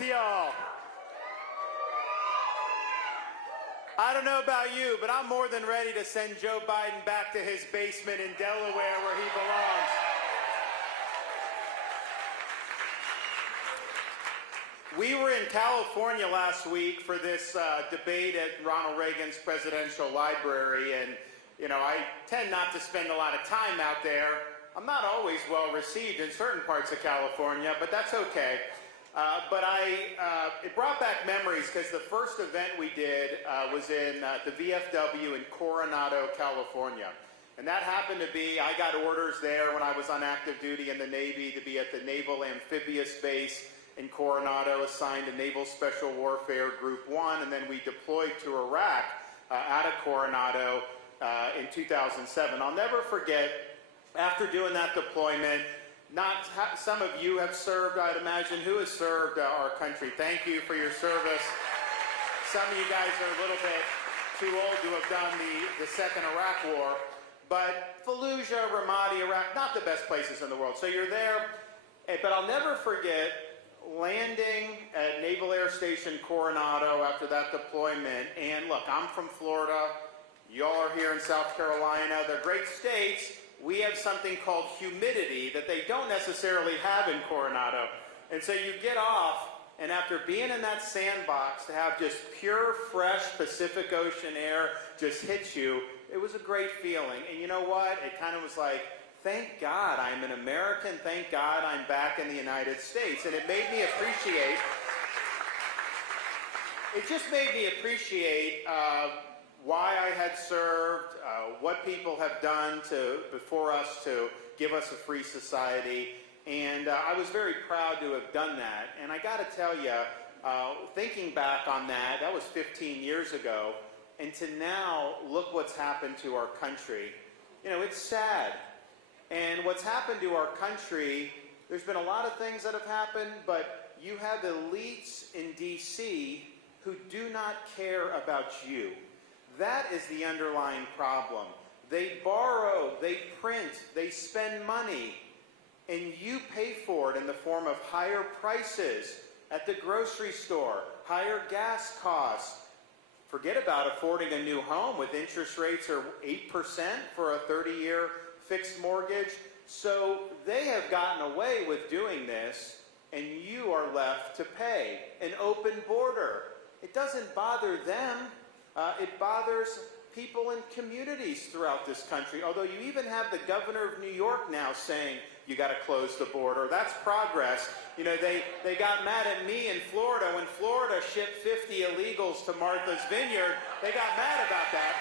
with y'all. I don't know about you, but I'm more than ready to send Joe Biden back to his basement in Delaware where he belongs. We were in California last week for this debate at Ronald Reagan's presidential library, and I tend not to spend a lot of time out there. I'm not always well received in certain parts of California, but that's okay. It brought back memories because the first event we did was in the VFW in Coronado, California. And that happened to be, I got orders there when I was on active duty in the Navy to be at the Naval Amphibious Base in Coronado, assigned to Naval Special Warfare Group 1, and then we deployed to Iraq out of Coronado in 2007. I'll never forget, after doing that deployment, some of you have served, I'd imagine. Who has served our country? Thank you for your service. Some of you guys are a little bit too old to have done the second Iraq war. But Fallujah, Ramadi, Iraq, not the best places in the world. So you're there. But I'll never forget landing at Naval Air Station Coronado after that deployment. And look, I'm from Florida. Y'all are here in South Carolina. They're great states. We have something called humidity that they don't necessarily have in Coronado. And so you get off, and after being in that sandbox, to have just pure, fresh Pacific Ocean air just hit you, it was a great feeling. And you know what? It kind of was like, thank God I'm an American. Thank God I'm back in the United States. And it made me appreciate, why I had served, what people have done before us to give us a free society. And I was very proud to have done that. And I got to tell you, thinking back on that, that was 15 years ago. And to now, look what's happened to our country. It's sad. And what's happened to our country, there's been a lot of things that have happened, but you have elites in D.C. who do not care about you. That is the underlying problem. They borrow, they print, they spend money, and you pay for it in the form of higher prices at the grocery store, higher gas costs. Forget about affording a new home with interest rates are 8% for a 30-year fixed mortgage. So they have gotten away with doing this, and you are left to pay. An open border. It doesn't bother them. It bothers people in communities throughout this country, although you even have the governor of New York now saying you got to close the border. That's progress. They got mad at me in Florida when Florida shipped 50 illegals to Martha's Vineyard. They got mad about that.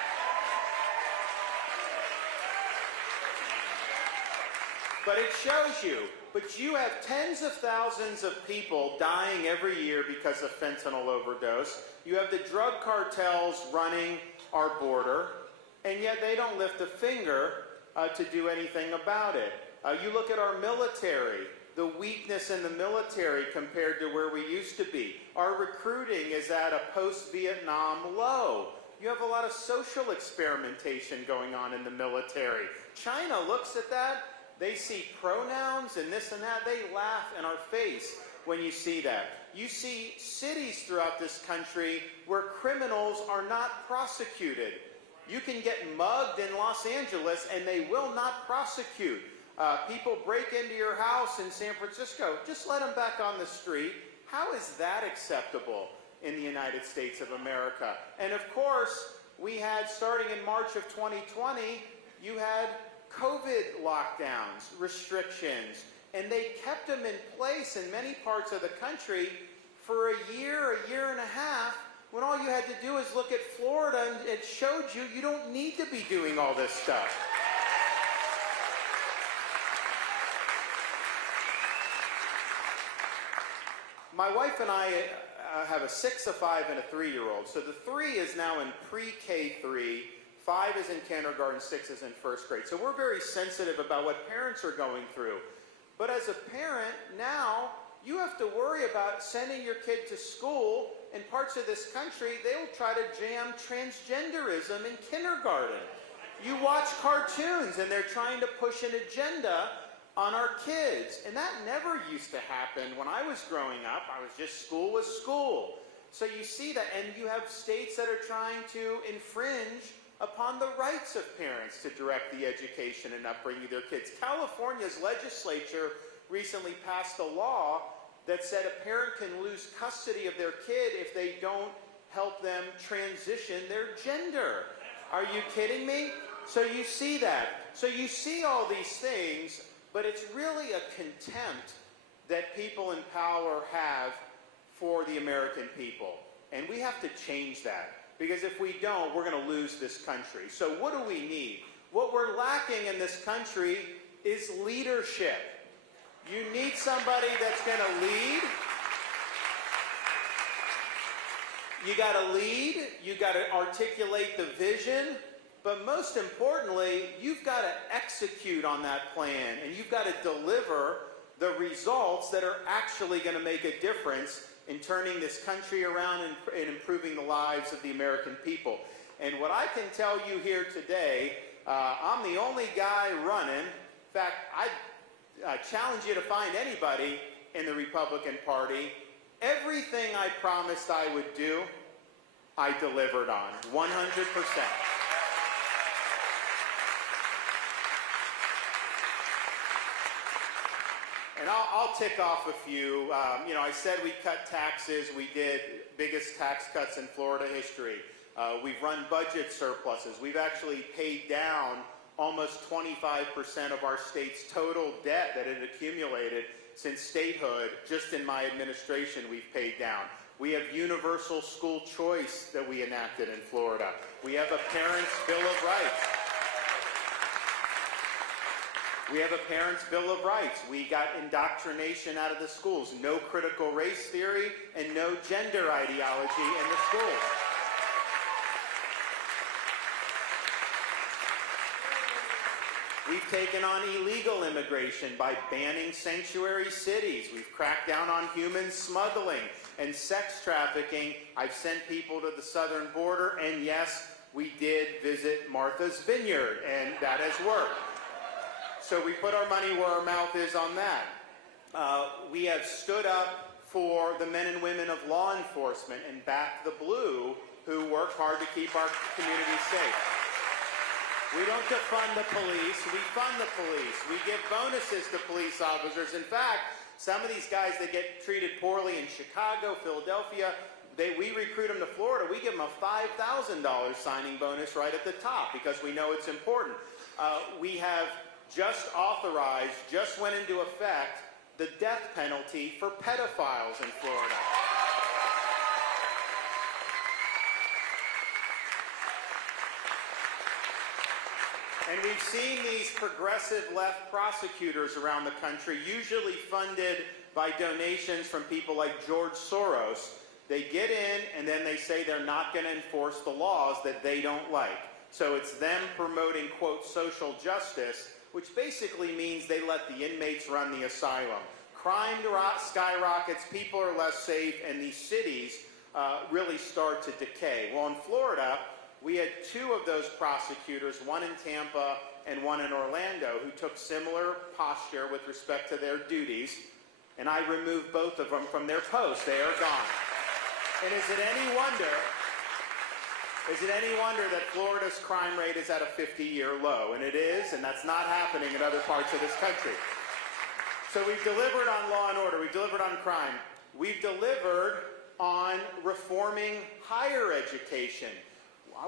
But it shows you. But you have tens of thousands of people dying every year because of fentanyl overdose. You have the drug cartels running our border, and yet they don't lift a finger to do anything about it. You look at our military, the weakness in the military compared to where we used to be. Our recruiting is at a post-Vietnam low. You have a lot of social experimentation going on in the military. China looks at that. They see pronouns and this and that. They laugh in our face when you see that. You see cities throughout this country where criminals are not prosecuted. You can get mugged in Los Angeles and they will not prosecute. People break into your house in San Francisco. Just let them back on the street. How is that acceptable in the United States of America? And of course, we had, starting in March of 2020, you had COVID lockdowns, restrictions, and they kept them in place in many parts of the country for a year and a half, when all you had to do is look at Florida and it showed you don't need to be doing all this stuff. My wife and I have a 6, a 5, and a 3-year-old. So the 3 is now in pre-K3. 5 is in kindergarten, 6 is in first grade. So we're very sensitive about what parents are going through. But as a parent, now you have to worry about sending your kid to school. In parts of this country, they will try to jam transgenderism in kindergarten. You watch cartoons and they're trying to push an agenda on our kids. And that never used to happen when I was growing up. School was school. So you see that, and you have states that are trying to infringe upon the rights of parents to direct the education and upbringing of their kids. California's legislature recently passed a law that said a parent can lose custody of their kid if they don't help them transition their gender. Are you kidding me? So you see that. So you see all these things, but it's really a contempt that people in power have for the American people. And we have to change that. Because if we don't, we're going to lose this country. So what do we need? What we're lacking in this country is leadership. You need somebody that's going to lead. You got to lead. You got to articulate the vision. But most importantly, you've got to execute on that plan. And you've got to deliver the results that are actually going to make a difference in turning this country around and improving the lives of the American people. And what I can tell you here today, I'm the only guy running. In fact, I challenge you to find anybody in the Republican Party. Everything I promised I would do, I delivered on, 100%. And I'll tick off a few. I said we cut taxes. We did biggest tax cuts in Florida history. We've run budget surpluses. We've actually paid down almost 25% of our state's total debt that had accumulated since statehood. Just in my administration, we've paid down. We have universal school choice that we enacted in Florida. We have a Parents' Bill of Rights. We have a Parents' Bill of Rights. We got indoctrination out of the schools. No critical race theory and no gender ideology in the schools. We've taken on illegal immigration by banning sanctuary cities. We've cracked down on human smuggling and sex trafficking. I've sent people to the southern border, and yes, we did visit Martha's Vineyard, and that has worked. So we put our money where our mouth is on that. We have stood up for the men and women of law enforcement and backed the blue who work hard to keep our communities safe. We don't defund the police, we fund the police. We give bonuses to police officers. In fact, some of these guys that get treated poorly in Chicago, Philadelphia, we recruit them to Florida. We give them a $5,000 signing bonus right at the top because we know it's important. We have just went into effect, the death penalty for pedophiles in Florida. And we've seen these progressive left prosecutors around the country, usually funded by donations from people like George Soros. They get in and then they say they're not going to enforce the laws that they don't like. So it's them promoting, quote, social justice, which basically means they let the inmates run the asylum. Crime skyrockets, people are less safe, and these cities really start to decay. Well, in Florida, we had two of those prosecutors, one in Tampa and one in Orlando, who took similar posture with respect to their duties, and I removed both of them from their posts. They are gone. And is it any wonder that Florida's crime rate is at a 50-year low? And it is, and that's not happening in other parts of this country. So we've delivered on law and order. We've delivered on crime. We've delivered on reforming higher education.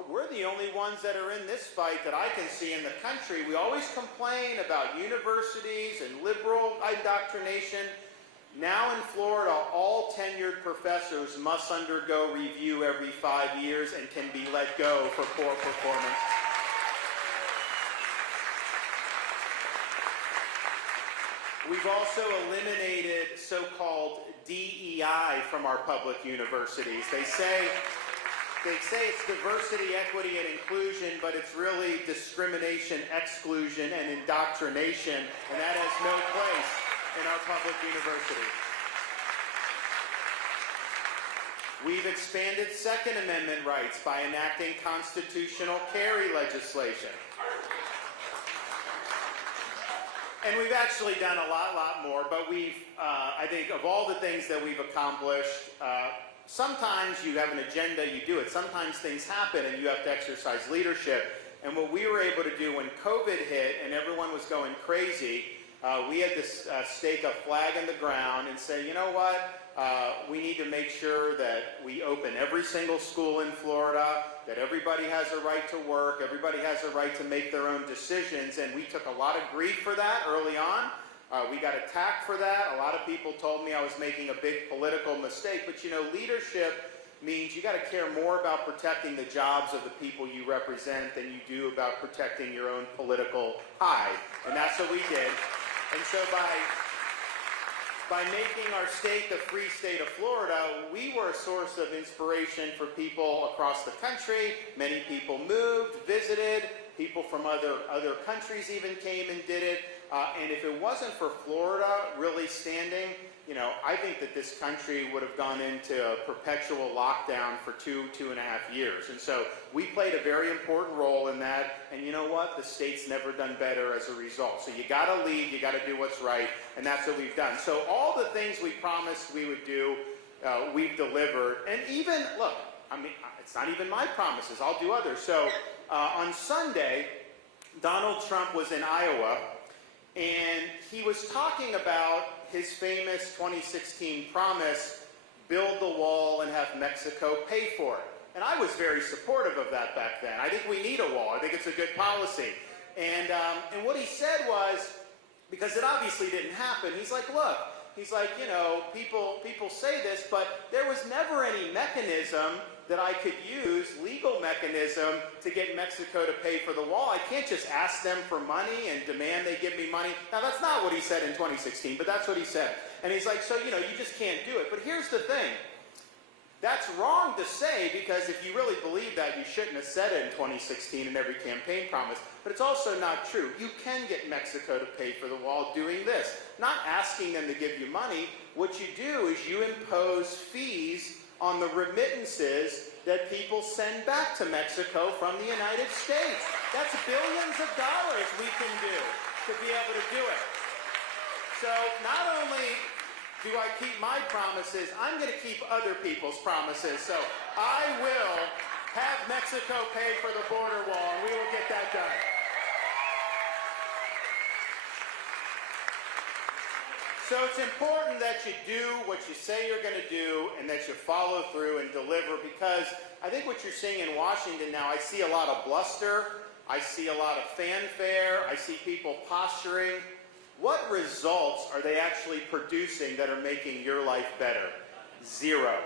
We're the only ones that are in this fight that I can see in the country. We always complain about universities and liberal indoctrination. Now in Florida, all tenured professors must undergo review every 5 years and can be let go for poor performance. We've also eliminated so-called DEI from our public universities. They say it's diversity, equity, and inclusion, but it's really discrimination, exclusion, and indoctrination, and that has no place in our public universities. We've expanded Second Amendment rights by enacting constitutional carry legislation. And we've actually done a lot more, but we've, I think of all the things that we've accomplished, sometimes you have an agenda, you do it. Sometimes things happen and you have to exercise leadership. And what we were able to do when COVID hit and everyone was going crazy, we had to stake a flag in the ground and say, you know what? We need to make sure that we open every single school in Florida, that everybody has a right to work, everybody has a right to make their own decisions, and we took a lot of grief for that early on. We got attacked for that. A lot of people told me I was making a big political mistake, but you know, leadership means you got to care more about protecting the jobs of the people you represent than you do about protecting your own political hide, and that's what we did. And so by making our state the free state of Florida, we were a source of inspiration for people across the country. Many people moved, visited, people from other countries even came and did it. And if it wasn't for Florida really standing, you know, I think that this country would have gone into a perpetual lockdown for 2.5 years. And so we played a very important role in that. And you know what? The state's never done better as a result. So you got to lead, you got to do what's right, and that's what we've done. So all the things we promised we would do, we've delivered. And even, look, I mean, it's not even my promises. I'll do others. So on Sunday, Donald Trump was in Iowa, and he was talking about his famous 2016 promise, build the wall and have Mexico pay for it. And I was very supportive of that back then. I think we need a wall. I think it's a good policy. And what he said was, because it obviously didn't happen, he's like, look, he's like, you know, people say this, but there was never any mechanism that I could use, legal mechanism, to get Mexico to pay for the wall. I can't just ask them for money and demand they give me money. Now, that's not what he said in 2016, but that's what he said. And he's like, so, you know, you just can't do it. But here's the thing. That's wrong to say, because if you really believe that, you shouldn't have said it in 2016 in every campaign promise. But it's also not true. You can get Mexico to pay for the wall doing this. Not asking them to give you money. What you do is you impose fees on the remittances that people send back to Mexico from the United States. That's billions of dollars we can do to be able to do it. So not only do I keep my promises, I'm going to keep other people's promises. So I will have Mexico pay for the border wall, and we will get that done. So it's important that you do what you say you're going to do and that you follow through and deliver, because I think what you're seeing in Washington now, I see a lot of bluster, I see a lot of fanfare, I see people posturing. What results are they actually producing that are making your life better? Zero.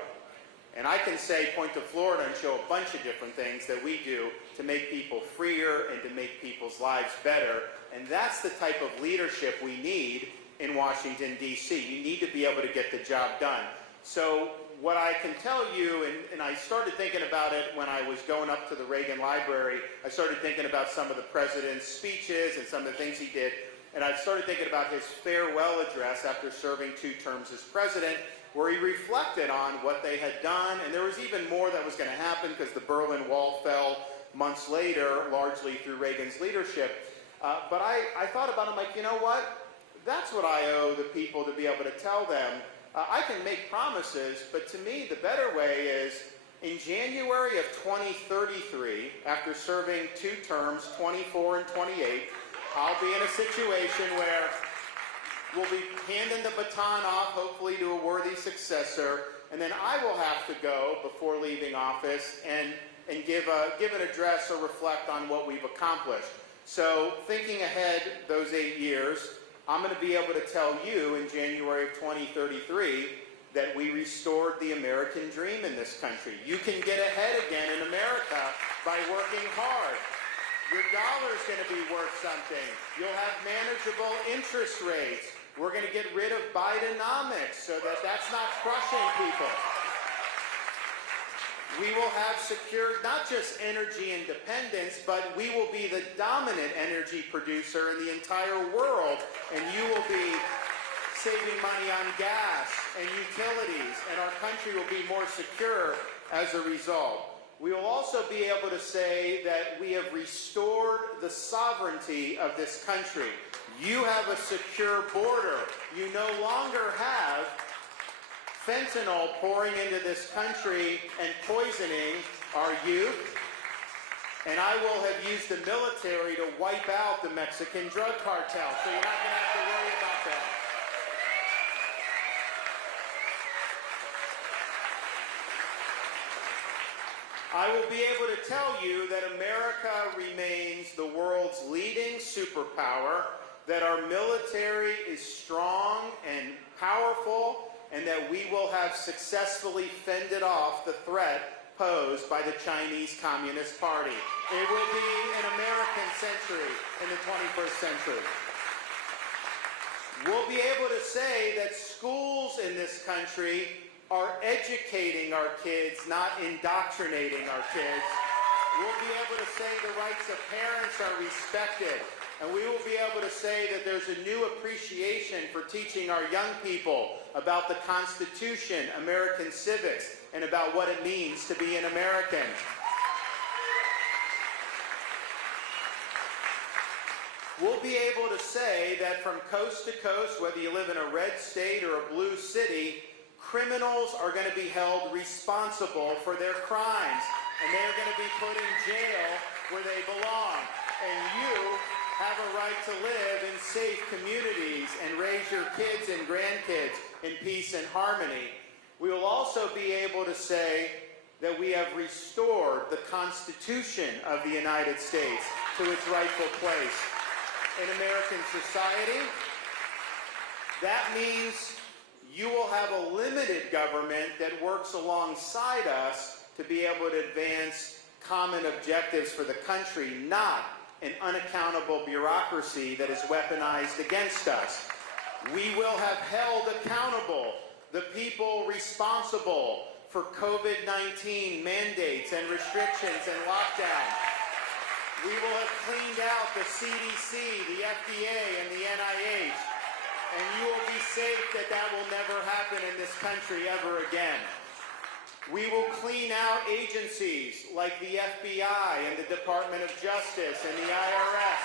And I can say, point to Florida and show a bunch of different things that we do to make people freer and to make people's lives better. And that's the type of leadership we need in Washington, D.C. You need to be able to get the job done. So what I can tell you, and I started thinking about it when I was going up to the Reagan Library, I started thinking about some of the president's speeches and some of the things he did, and I started thinking about his farewell address after serving 2 terms as president, where he reflected on what they had done, and there was even more that was going to happen because the Berlin Wall fell months later, largely through Reagan's leadership. But I thought about it, I'm like, you know what? That's what I owe the people, to be able to tell them. I can make promises, but to me, the better way is in January of 2033, after serving 2 terms, 24 and 28, I'll be in a situation where we'll be handing the baton off, hopefully, to a worthy successor, and then I will have to go before leaving office and give an address or reflect on what we've accomplished. So thinking ahead those 8 years, I'm going to be able to tell you in January of 2033 that we restored the American dream in this country. You can get ahead again in America by working hard. Your dollar's going to be worth something. You'll have manageable interest rates. We're going to get rid of Bidenomics so that that's not crushing people. We will have secured not just energy independence, but we will be the dominant energy producer in the entire world, and you will be saving money on gas and utilities, and our country will be more secure as a result. We will also be able to say that we have restored the sovereignty of this country. You have a secure border. You no longer have fentanyl pouring into this country and poisoning our youth. And I will have used the military to wipe out the Mexican drug cartel. So you're not going to have to worry about that. I will be able to tell you that America remains the world's leading superpower, that our military is strong and powerful, and that we will have successfully fended off the threat posed by the Chinese Communist Party. It will be an American century in the 21st century. We'll be able to say that schools in this country are educating our kids, not indoctrinating our kids. We'll be able to say the rights of parents are respected. And we will be able to say that there's a new appreciation for teaching our young people about the Constitution, American civics, and about what it means to be an American. We'll be able to say that from coast to coast, whether you live in a red state or a blue city, criminals are going to be held responsible for their crimes, and they're going to be put in jail where they belong. And you have a right to live in safe communities and raise your kids and grandkids in peace and harmony. We will also be able to say that we have restored the Constitution of the United States to its rightful place in American society. That means you will have a limited government that works alongside us to be able to advance common objectives for the country, not an unaccountable bureaucracy that is weaponized against us. We will have held accountable the people responsible for COVID-19 mandates and restrictions and lockdowns. We will have cleaned out the CDC, the FDA, and the NIH. And you will be safe that that will never happen in this country ever again. We will clean out agencies like the FBI and the Department of Justice and the IRS.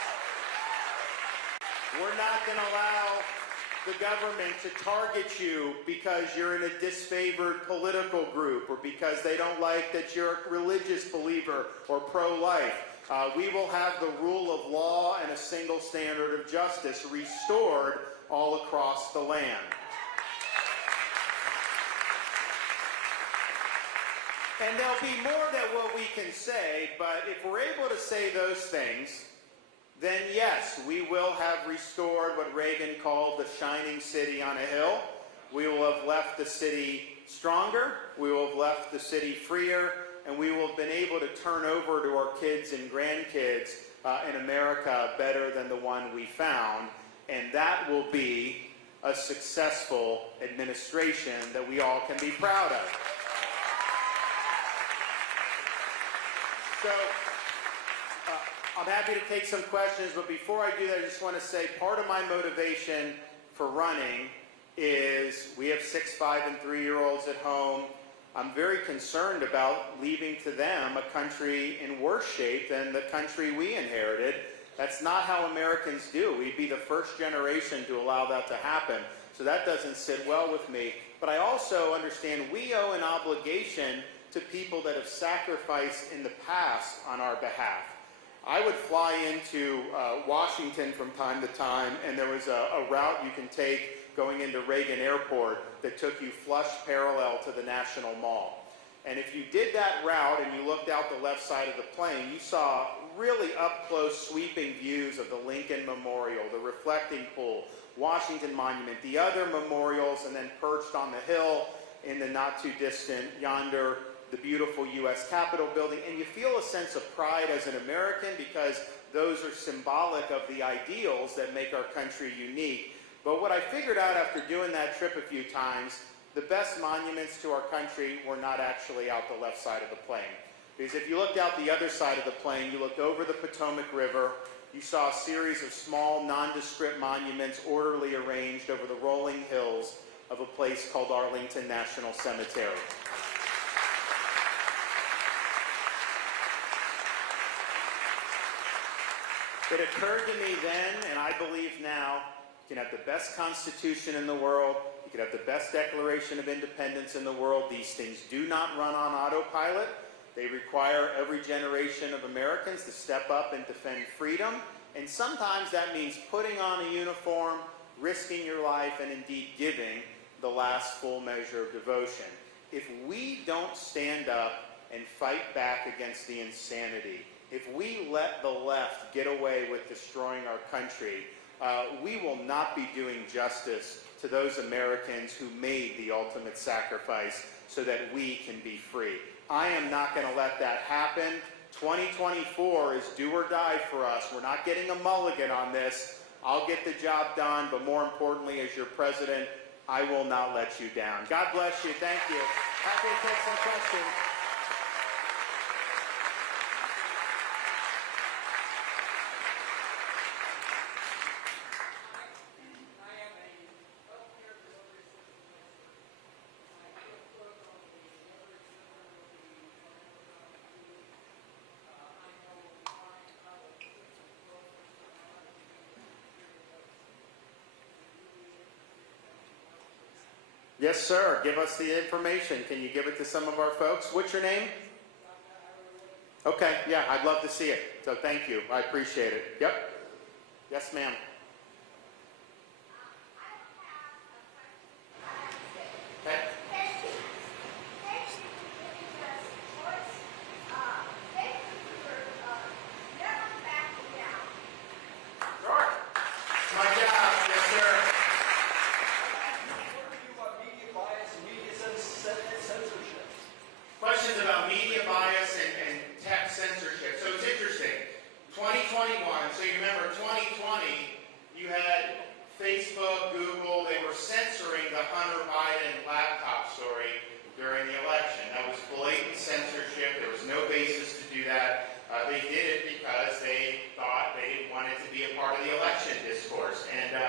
We're not going to allow the government to target you because you're in a disfavored political group or because they don't like that you're a religious believer or pro-life. We will have the rule of law and a single standard of justice restored all across the land. And there'll be more than what we can say, but if we're able to say those things, then yes, we will have restored what Reagan called the shining city on a hill. We will have left the city stronger, we will have left the city freer, and we will have been able to turn over to our kids and grandkids in America better than the one we found. And that will be a successful administration that we all can be proud of. So, I'm happy to take some questions, but before I do that, I just want to say part of my motivation for running is we have 6, 5, and 3-year-olds at home. I'm very concerned about leaving to them a country in worse shape than the country we inherited. That's not how Americans do. We'd be the first generation to allow that to happen. So that doesn't sit well with me. But I also understand we owe an obligation to people that have sacrificed in the past on our behalf. I would fly into Washington from time to time, and there was a route you can take going into Reagan Airport that took you flush parallel to the National Mall. And if you did that route and you looked out the left side of the plane, you saw really up-close sweeping views of the Lincoln Memorial, the Reflecting Pool, Washington Monument, the other memorials, and then perched on the hill in the not-too-distant yonder, the beautiful U.S. Capitol building. And you feel a sense of pride as an American because those are symbolic of the ideals that make our country unique. But what I figured out after doing that trip a few times, the best monuments to our country were not actually out the left side of the plane. Because if you looked out the other side of the plane, you looked over the Potomac River, you saw a series of small, nondescript monuments orderly arranged over the rolling hills of a place called Arlington National Cemetery. It occurred to me then, and I believe now, you can have the best Constitution in the world, you can have the best Declaration of Independence in the world. These things do not run on autopilot. They require every generation of Americans to step up and defend freedom. And sometimes that means putting on a uniform, risking your life, and indeed giving the last full measure of devotion. If we don't stand up and fight back against the insanity, if we let the left get away with destroying our country, we will not be doing justice to those Americans who made the ultimate sacrifice so that we can be free. I am not going to let that happen. 2024 is do or die for us. We're not getting a mulligan on this. I'll get the job done, but more importantly, as your president, I will not let you down. God bless you. Thank you. Happy to take some questions. Yes, sir. Give us the information. Can you give it to some of our folks? What's your name? Okay. Yeah, I'd love to see it. So thank you. I appreciate it. Yep. Yes, ma'am. Okay. Sure. It's my job. Yes, sir. Questions about media bias and tech censorship. So it's interesting. 2021, so you remember 2020, you had Facebook, Google, they were censoring the Hunter Biden laptop story during the election. That was blatant censorship. There was no basis to do that. They did it because they thought they wanted to be a part of the election discourse. And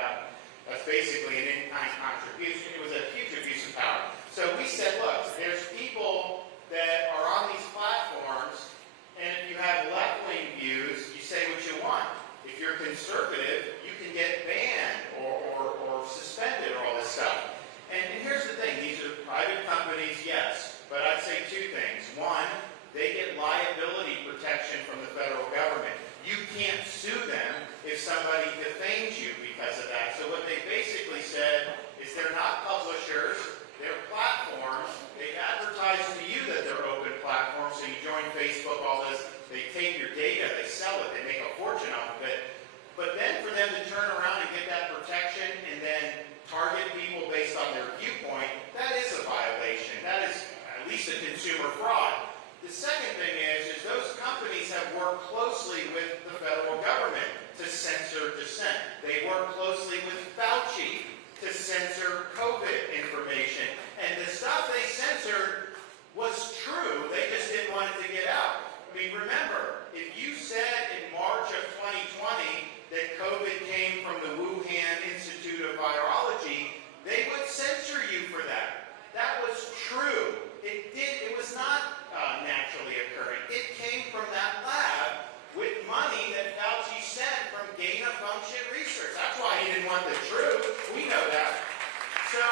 that's basically an in-kind contribution. It was a huge abuse of power. So we said, look, there's people that are on these platforms, and if you have left-wing views, you say what you want. If you're conservative, you can get banned or suspended or all this stuff. And here's the thing. These are private companies, yes, but I'd say two things. One, they get liability protection from the federal government. You can't sue them if somebody defames you because of that. So what they basically said is they're not publishers, they're platforms. They advertise to you that they're open platforms, so you join Facebook, all this. They take your data, they sell it, they make a fortune off of it. But then for them to turn around and get that protection and then target people based on their viewpoint, that is a violation. That is at least a consumer fraud. The second thing is those companies have worked closely with the federal government to censor dissent. They work closely with Fauci to censor COVID information. And the stuff they censored was true. They just didn't want it to get out. I mean, remember, if you said in March of 2020 that COVID came from the Wuhan Institute of Virology, they would censor you for that. That was true. It was not naturally occurring. It came from that lab with money that Fauci sent from gain-of-function research. That's why he didn't want the truth. We know that. So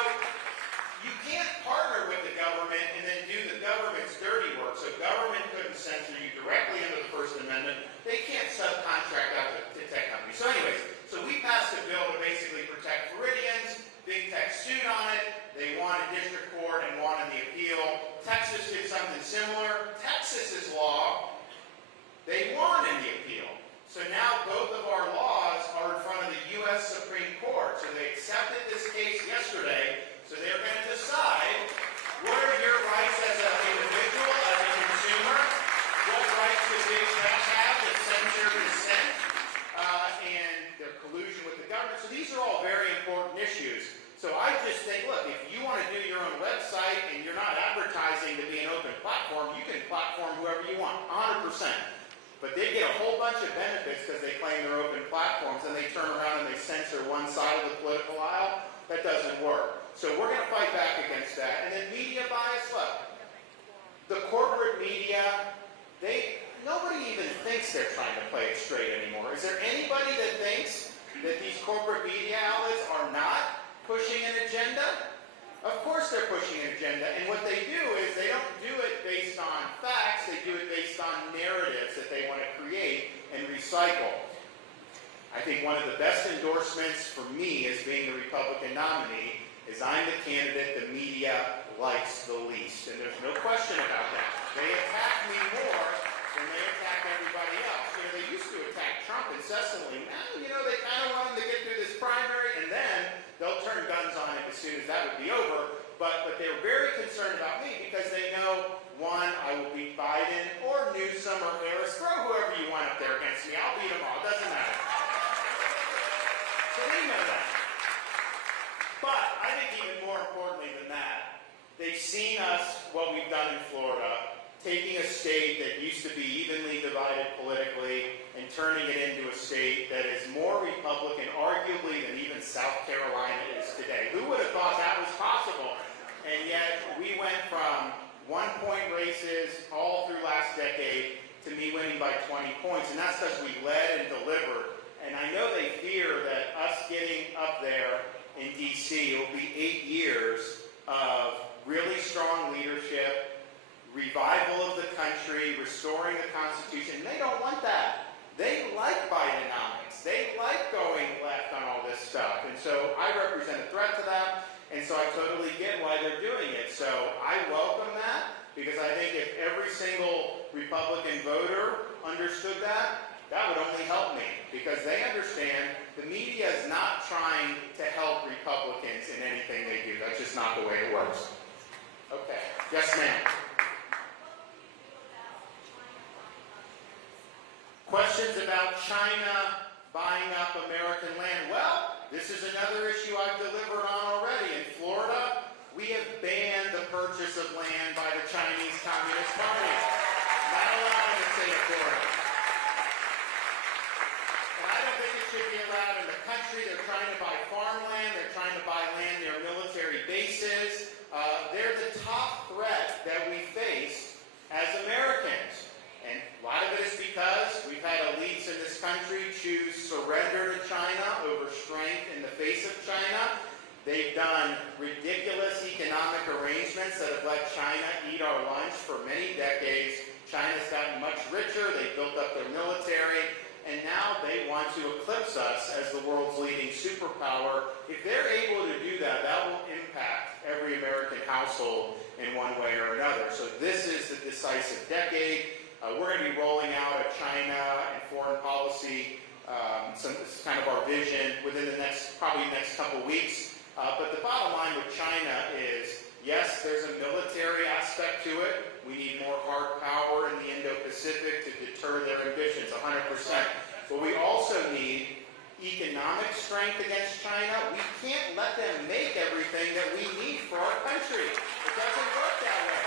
you can't partner with the government and then do the government's dirty work. So government couldn't censor you directly under the First Amendment. They can't subcontract out to tech companies. So anyways, so we passed a bill to basically protect Floridians. Big Tech sued on it. They won in district court and won in the appeal. Texas did something similar. Texas's law, they won in the appeal. So now both of our laws are in front of the U.S. Supreme Court. So they accepted this case yesterday. So they're going to decide what are your rights as an individual, as a consumer, what rights does Big Tech have to censor dissent, and their collusion with the government. So these are all very important issues. So I just think, look, if you want to do your own website and you're not advertising to be an open platform, you can platform whoever you want, 100%. But they get a whole bunch of benefits because they claim they're open platforms, and they turn around and they censor one side of the political aisle. That doesn't work. So we're going to fight back against that. And then media bias, look, the corporate media, nobody even thinks they're trying to play it straight anymore. Is there anybody that thinks that these corporate media outlets are not pushing an agenda? Of course they're pushing an agenda, and what they do is they don't do it based on facts, they do it based on narratives that they want to create and recycle. I think one of the best endorsements for me as being the Republican nominee is I'm the candidate the media likes the least, and there's no question about that. They attack me more than they attack everybody else. You know, they used to attack Trump incessantly. Now, you know, they kind of want him to get through this primary, and then they'll turn guns on him as soon as that would be over. But they're very concerned about me because they know, one, I will beat Biden or Newsom or Harris. Throw whoever you want up there against me. I'll beat them all. It doesn't matter. So they know that. But I think even more importantly than that, they've seen us, what we've done in Florida, taking a state that used to be evenly divided politically and turning it into a state that is more Republican, arguably, than even South Carolina is today. Who would have thought that was possible? And yet, we went from 1-point races all through last decade to me winning by 20 points, and that's because we led and delivered. And I know they fear that us getting up there in D.C. will be 8 years of really strong leadership, revival of the country, restoring the Constitution. They don't want that. They like Bidenomics. They like going left on all this stuff. And so I represent a threat to that, and so I totally get why they're doing it. So I welcome that, because I think if every single Republican voter understood that, that would only help me, because they understand the media is not trying to help Republicans in anything they do. That's just not the way it works. Okay. Yes, ma'am. Questions about China buying up American land? Well, this is another issue I've delivered on already. In Florida, we have banned the purchase of land by the Chinese Communist Party. Not allowed in the state of Florida. And I don't think it should be allowed in the country. They're trying to buy farmland. They're trying to buy land near military bases. They're the top threat that we face as Americans. And a lot of it is because we've had elites in this country choose surrender to China over strength in the face of China. They've done ridiculous economic arrangements that have let China eat our lunch for many decades. China's gotten much richer. They've built up their military. And now they want to eclipse us as the world's leading superpower. If they're able to do that, that will impact every American household in one way or another. So this is the decisive decade. We're going to be rolling out a China and foreign policy, kind of our vision within the probably next couple weeks. But the bottom line with China is, yes, there's a military aspect to it. We need more hard power in the Indo-Pacific to deter their ambitions, 100%. But we also need economic strength against China. We can't let them make everything that we need for our country. It doesn't work that way.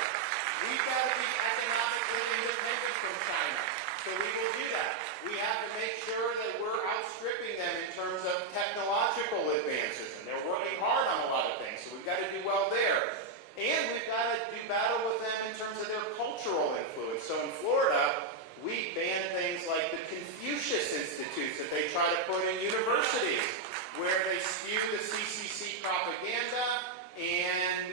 We've got to be economically independent from China. So we will do that. We have to make sure that we're outstripping them in terms of technological advances. And they're working hard on a lot of things, so we've got to do well there. And we've got to do battle with them in terms of their cultural influence. So in Florida, we ban things like the Confucius Institutes that they try to put in universities, where they spew the CCC propaganda, and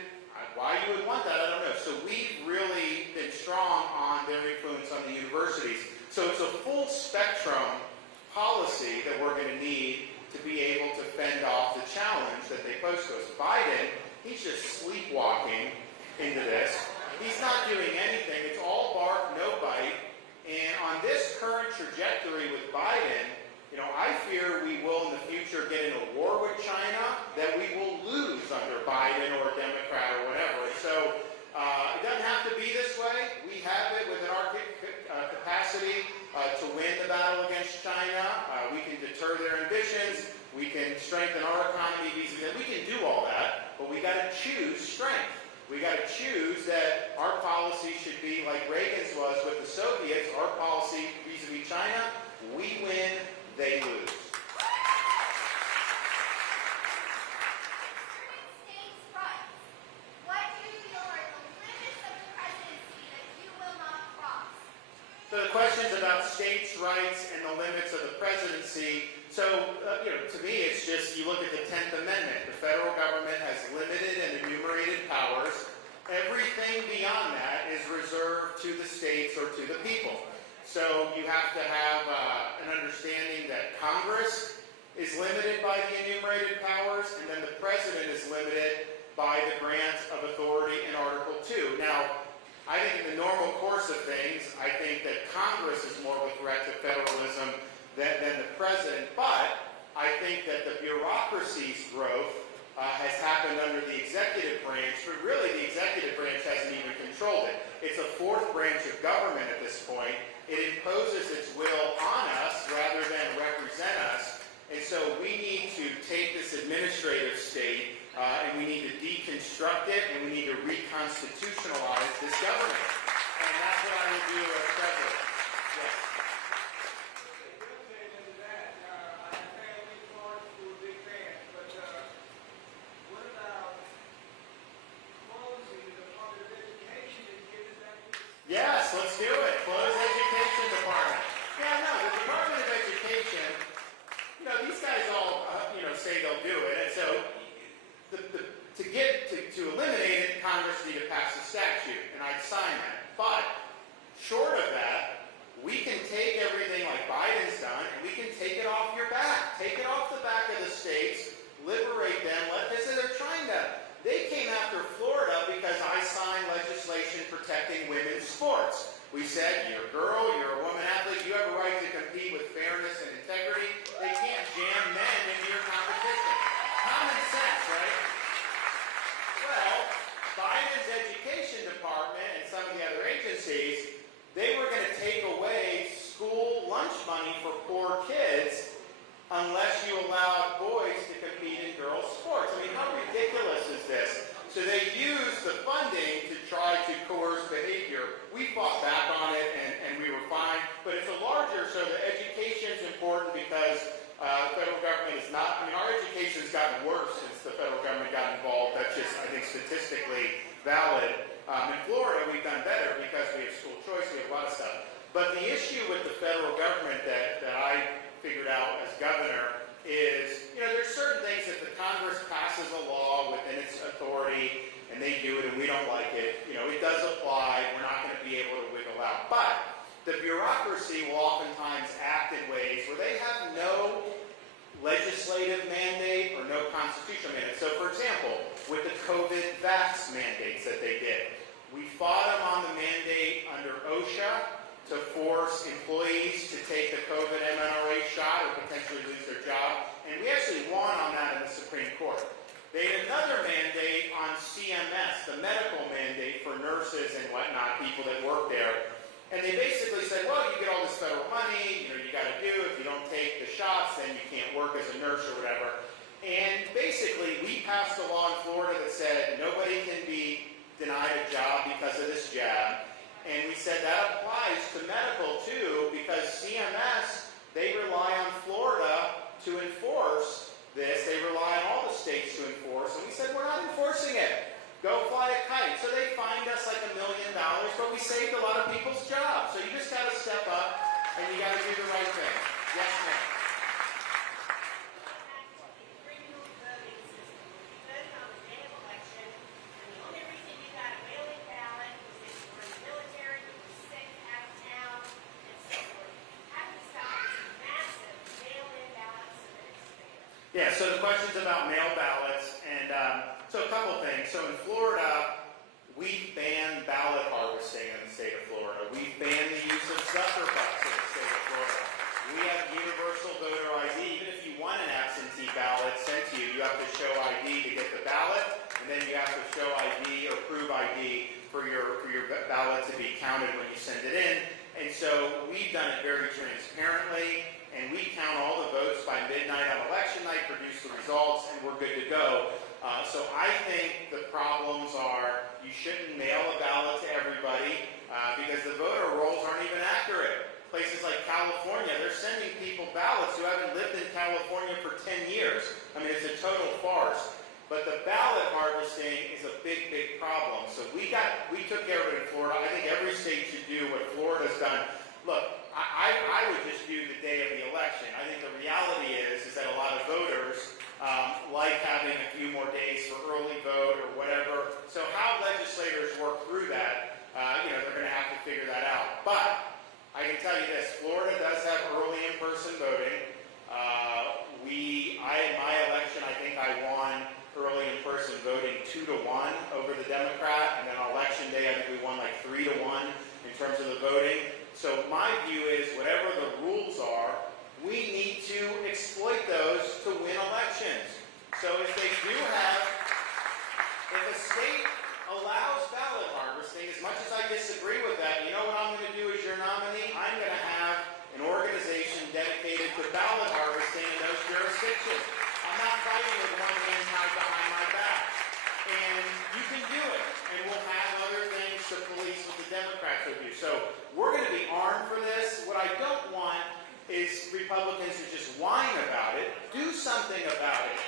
why you would want that, I don't know. So we've really been strong on their influence on the universities. So it's a full spectrum policy that we're going to need to be able to fend off the challenge that they pose to us. Biden, he's just sleepwalking into this. He's not doing anything. It's all bark, no bite. And on this current trajectory with Biden, you know, I fear we will in the future get in a war with China that we will lose under Biden or a Democrat or whatever. So it doesn't have to be this way. We have it within our capacity to win the battle against China. We can deter their ambitions. We can strengthen our economy vis-a-vis. We can do all that, but we got to choose strength. We got to choose that our policy should be like Reagan's was with the Soviets. Our policy vis-a-vis China, we win, they lose. So the question rights and the limits of the presidency. So, to me, it's just, you look at the 10th Amendment. The federal government has limited and enumerated powers. Everything beyond that is reserved to the states or to the people. So you have to have an understanding that Congress is limited by the enumerated powers, and then the president is limited by the grant of authority in Article 2. Now, I think in the normal course of things, I think that Congress is more of a threat to federalism than the president, but I think that the bureaucracy's growth has happened under the executive branch, but really the executive branch hasn't even controlled it. It's a fourth branch of government at this point. It imposes its will on us rather than represent us, and so we need to take this administrative state and we need to deconstruct it, and we need to reconstitutionalize this government. And that's what I would do as president. Yes. Yes, let's do it. Close Education Department. Yeah, no, the Department of Education, these guys all, say they'll do it. And so to eliminate it, Congress need to pass a statute, and I'd sign that. But short of that, we can take everything like Biden's done, and we can take it off your back. Take it off the back of the states, liberate them. They came after Florida because I signed legislation protecting women's sports. We said, you're a girl, you're a woman athlete, you have a right to compete with fairness and integrity. They can't jam men into your competition. Common sense, right? Well, Biden's Education Department and some of the other agencies, they were going to take away school lunch money for poor kids unless you allowed boys to compete in girls' sports. I mean, how ridiculous is this? So they used the funding to try to coerce behavior. We fought back on it, and we were fine. But it's a larger, so the education is important because federal government is not, our education's gotten worse since the federal government got involved. That's just, I think, statistically valid. In Florida, we've done better because we have school choice, we have a lot of stuff. But the issue with the federal government that I figured out as governor is, there's certain things that the Congress passes a law within its authority, and they do it, and we don't like it. It does apply. We're not going to be able to wiggle out. But the bureaucracy will oftentimes act in ways where they have no legislative mandate or no constitutional mandate. So, for example, with the COVID vax mandates that they did, we fought them on the mandate under OSHA to force employees to take the COVID mRNA shot or potentially lose their job. And we actually won on that in the Supreme Court. They had another mandate on CMS, the medical mandate for nurses and whatnot, people that work there. And they basically said, well, you get all this federal money, you got to do, if you don't take the shots, then you can't work as a nurse or whatever. And basically, we passed a law in Florida that said nobody can be denied a job because of this jab. And we said that applies to medical too, because CMS, they rely on Florida to enforce this. They rely on all the states to enforce. And we said, we're not enforcing it. Go fly a kite. So they fined us like $1 million, but we saved a lot of people's jobs. So you just got to step up and you got to do the right thing. Yes, ma'am. Yeah, so the question's about mail ballots, and so a couple things. So in Florida, we banned ballot harvesting in the state of Florida. We banned the use of sucker bucks in the state of Florida. We have universal voter ID. Even if you want an absentee ballot sent to you, you have to show ID to get the ballot, and then you have to show ID or prove ID for your ballot to be counted when you send it in. And so we've done it very transparently. And we count all the votes by midnight on election night, produce the results, and we're good to go. So I think the problems are you shouldn't mail a ballot to everybody because the voter rolls aren't even accurate. Places like California, they're sending people ballots who haven't lived in California for 10 years. I mean, it's a total farce. But the ballot harvesting is a big, big problem. So we took care of it in Florida. I think every state should do what Florida's done. Look, I would just So how legislators work through that, they're going to have to figure that out. But I can tell you this, Florida does have early in-person voting. In my election, I think I won early in-person voting 2-1 over the Democrat, and then on election day, I think we won like 3-1 in terms of the voting. So my view is, whatever the rules are, we need to exploit those to win elections. So if a state allows ballot harvesting, as much as I disagree with that, you know what I'm going to do as your nominee? I'm going to have an organization dedicated to ballot harvesting in those jurisdictions. I'm not fighting with one hand tied behind my back. And you can do it. And we'll have other things to police what the Democrats will do. So we're going to be armed for this. What I don't want is Republicans to just whine about it. Do something about it.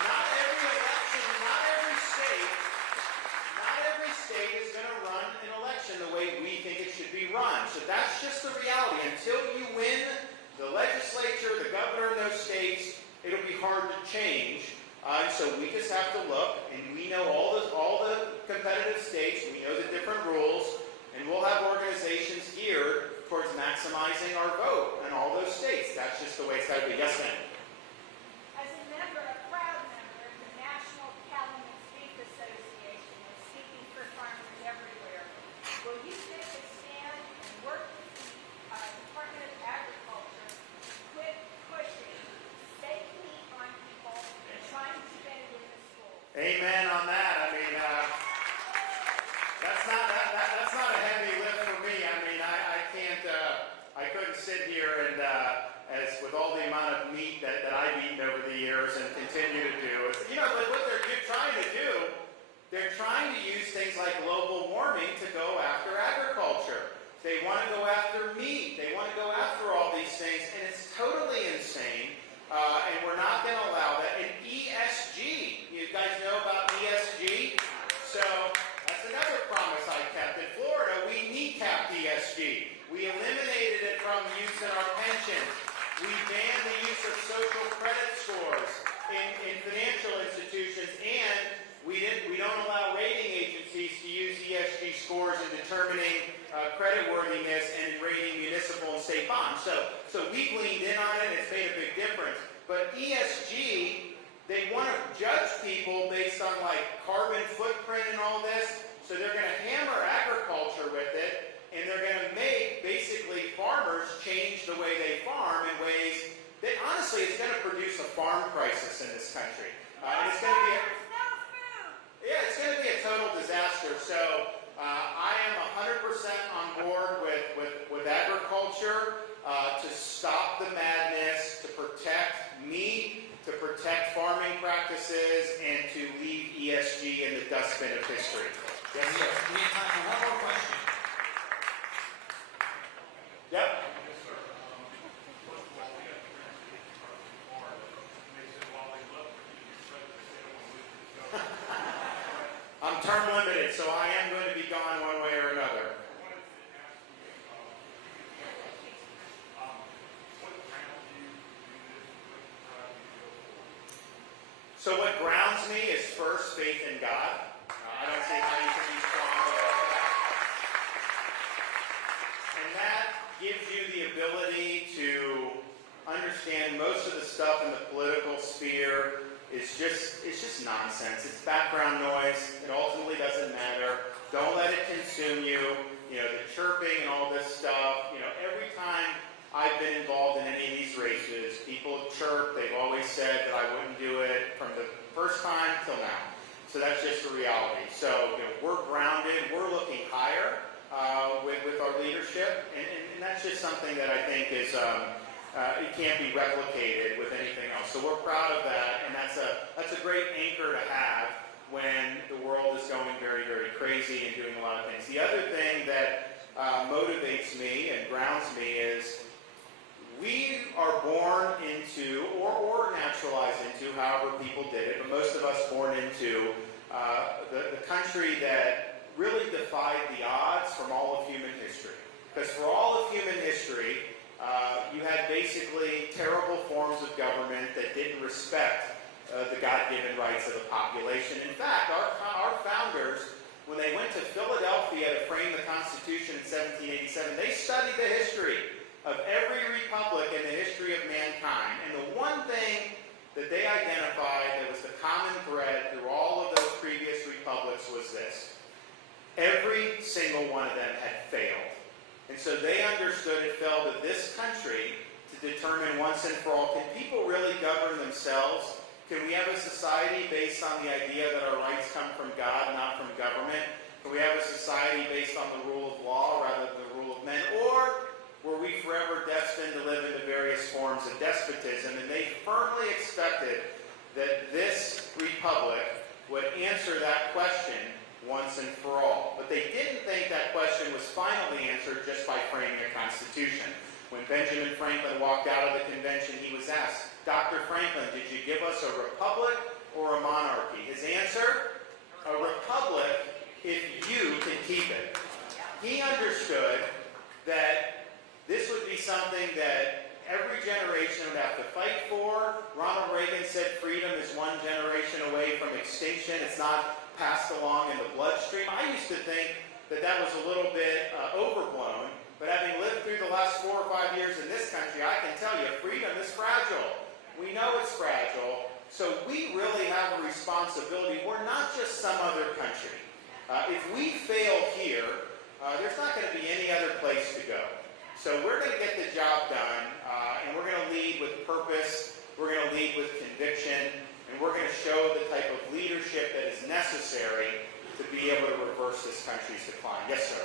Not every election, not every state is going to run an election the way we think it should be run. So that's just the reality. Until you win the legislature, the governor in those states, it'll be hard to change. So we just have to look, and we know all the competitive states, we know the different rules, and we'll have organizations geared towards maximizing our vote in all those states. That's just the way it's got to be. Yes, ma'am? As a member, a proud member of the National Cattlemen's Beef Association and speaking for farmers everywhere, will you take a stand and work with the Department of Agriculture to quit pushing fake meat on people and trying to get it in the schools? Amen on that. I mean, that's not a heavy lift for me. I mean, I couldn't sit here and, as with all the amount of meat that I've eaten over the years and continue to do, but what they're trying to do, they're trying to use things like global warming to go after agriculture. They want to go after meat. They want to go after all these things, and it's totally insane. And we're not going to allow that. And ESG, you guys know about ESG? So that's another promise I kept. In Florida, we kneecapped ESG. We eliminated it from use in our pensions. We banned the use of social credit scores in financial institutions, and we don't allow rating agencies to use ESG scores in determining creditworthiness and rating municipal and state bonds. So we've leaned in on it, and it's made a big difference. But ESG, they want to judge people based on like carbon footprint and all this, so they're going to hammer agriculture with it, and they're going to make basically farmers change the way they farm in ways that honestly it's going to produce a farm crisis in this country. And it's going to be it's going to be a total disaster. So I am 100% on board with agriculture to stop the madness, to protect meat, to protect farming practices, and to leave ESG in the dustbin of history. Yes, sir. We have time for one more question. Yep. Yes, sir. First of all, we have to Florida, and they said, well, they love for you to be president, they don't want to lose this government. I'm term limited, so I am going to be gone one way or another. I wanted to ask you, what grounds you do this, what drives you to go forward? So what grounds me is first faith in God. I don't see how you can be strong without that. And that gives you the ability to understand most of the stuff in the political sphere is just nonsense. It's background noise. It ultimately doesn't matter. Don't let it consume you. The chirping and all this stuff. Every time I've been involved in any of these races, people have chirped. They've always said that I wouldn't do it from the first time till now. So that's just the reality. So we're grounded. We're looking higher with our leadership, and that's just something that I think is it can't be replicated with anything else. So we're proud of that, and that's a great anchor to have when the world is going very, very crazy and doing a lot of things. The other thing that motivates me and grounds me is we are born into, or naturalized into, however people did it, but most of us born into the country that really defied the odds from all of human history. Because for all of human history, you had basically terrible forms of government that didn't respect the God-given rights of the population. In fact, our founders, when they went to Philadelphia to frame the Constitution in 1787, they studied the history of every republic in the history of mankind. And the one thing that they identified that was the common thread through all of those previous republics was this: every single one of them had failed. And so they understood it fell to this country to determine once and for all, can people really govern themselves? Can we have a society based on the idea that our rights come from God, not from government? Can we have a society based on the rule of law rather than the rule of men? Or were we forever destined to live into various forms of despotism? And they firmly expected that this republic would answer that question once and for all. But they didn't think that question was finally answered just by framing a constitution. When Benjamin Franklin walked out of the convention, he was asked, "Dr. Franklin, did you give us a republic or a monarchy?" His answer, "A republic if you can keep it." He understood that this would be something that every generation would have to fight for. Ronald Reagan said freedom is one generation away from extinction. It's not passed along in the bloodstream. I used to think that that was a little bit overblown, but having lived through the last 4 or 5 years in this country, I can tell you freedom is fragile. We know it's fragile, so we really have a responsibility. We're not just some other country. If we fail here, there's not going to be any other place to go. So we're going to get the job done, and we're going to lead with purpose, we're going to lead with conviction, and we're going to show the type of leadership that is necessary to be able to reverse this country's decline. Yes, sir.